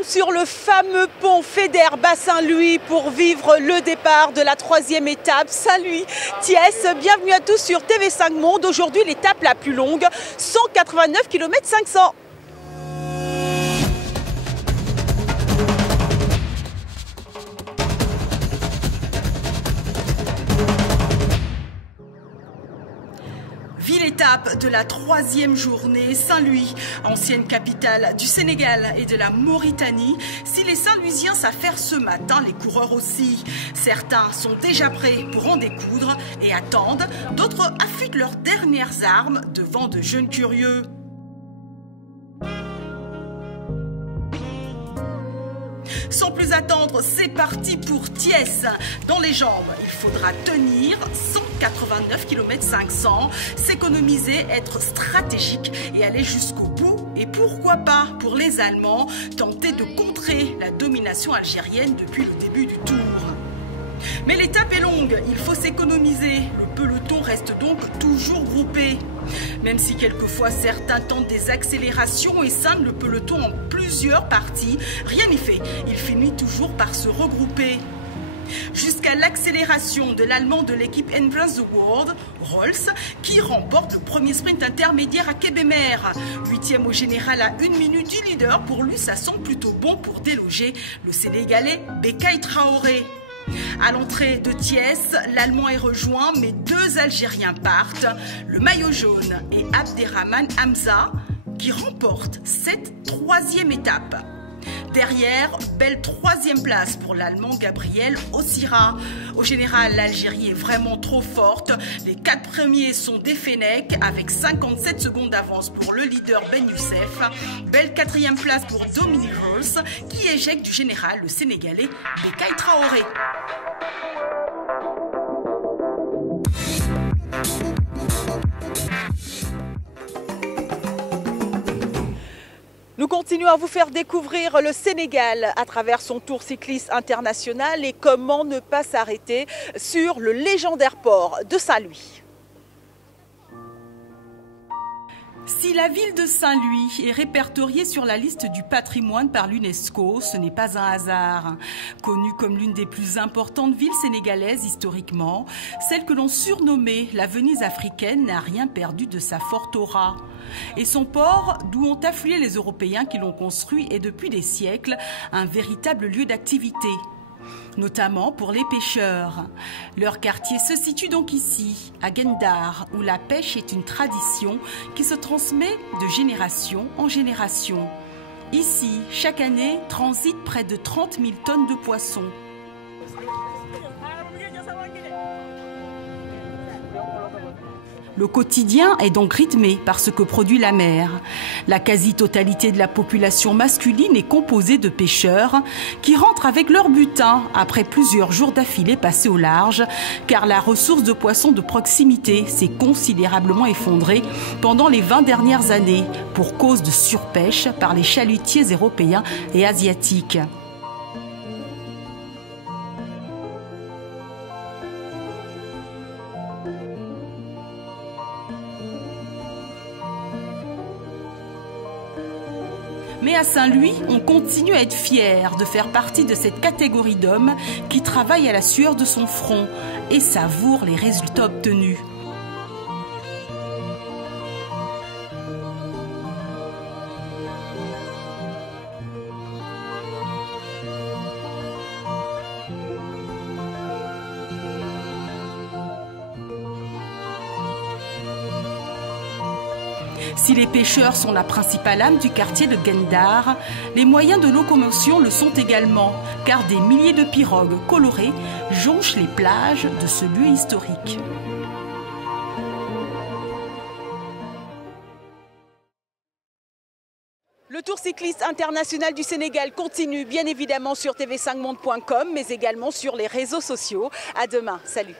sommes sur le fameux pont Faidherbe-Saint-Louis pour vivre le départ de la 3e étape. Saint-Louis, Thiès, bienvenue à tous sur TV5 Monde. Aujourd'hui, l'étape la plus longue, 189 km 500. Ville-étape de la 3e journée, Saint-Louis, ancienne capitale du Sénégal et de la Mauritanie. Si les Saint-Louisiens s'affairent ce matin, les coureurs aussi. Certains sont déjà prêts pour en découdre et attendent. D'autres affûtent leurs dernières armes devant de jeunes curieux. Sans plus attendre, c'est parti pour Thiès. Dans les jambes, il faudra tenir 189 km 500, s'économiser, être stratégique et aller jusqu'au bout. Et pourquoi pas, pour les Allemands, tenter de contrer la domination algérienne depuis le début du tour. Mais l'étape est longue, il faut s'économiser. Le peloton reste donc toujours groupé. Même si quelquefois certains tentent des accélérations et scindent le peloton en plusieurs parties, rien n'y fait, il finit toujours par se regrouper. Jusqu'à l'accélération de l'Allemand de l'équipe Endurance the World, Rolls, qui remporte le premier sprint intermédiaire à Kébémer. 8e au général à 1 minute du leader, pour lui ça semble plutôt bon pour déloger le Sénégalais Bécaye Traoré. À l'entrée de Thiès, l'Allemand est rejoint, mais 2 Algériens partent, le maillot jaune et Abderrahmane Hamza, qui remporte cette 3e étape. Derrière, belle 3e place pour l'Allemand Gabriel Ossira. Au général, l'Algérie est vraiment trop forte. Les 4 premiers sont des Fennecs avec 57 secondes d'avance pour le leader Ben Youssef. Belle 4e place pour Dominic Rolls qui éjecte du général le Sénégalais Bécaye Traoré. Nous continuons à vous faire découvrir le Sénégal à travers son tour cycliste international et comment ne pas s'arrêter sur le légendaire port de Saint-Louis. Si la ville de Saint-Louis est répertoriée sur la liste du patrimoine par l'UNESCO, ce n'est pas un hasard. Connue comme l'une des plus importantes villes sénégalaises historiquement, celle que l'on surnommait la Venise africaine n'a rien perdu de sa forte aura. Et son port, d'où ont afflué les Européens qui l'ont construit, est depuis des siècles un véritable lieu d'activité, notamment pour les pêcheurs. Leur quartier se situe donc ici, à Gendar, où la pêche est une tradition qui se transmet de génération en génération. Ici, chaque année, transitent près de 30 000 tonnes de poissons. Le quotidien est donc rythmé par ce que produit la mer. La quasi-totalité de la population masculine est composée de pêcheurs qui rentrent avec leur butin après plusieurs jours d'affilée passés au large, car la ressource de poissons de proximité s'est considérablement effondrée pendant les 20 dernières années pour cause de surpêche par les chalutiers européens et asiatiques. Mais à Saint-Louis, on continue à être fier de faire partie de cette catégorie d'hommes qui travaillent à la sueur de son front et savourent les résultats obtenus. Si les pêcheurs sont la principale âme du quartier de Gendar, les moyens de locomotion le sont également, car des milliers de pirogues colorées jonchent les plages de ce lieu historique. Le Tour cycliste international du Sénégal continue bien évidemment sur tv5monde.com, mais également sur les réseaux sociaux. À demain, salut.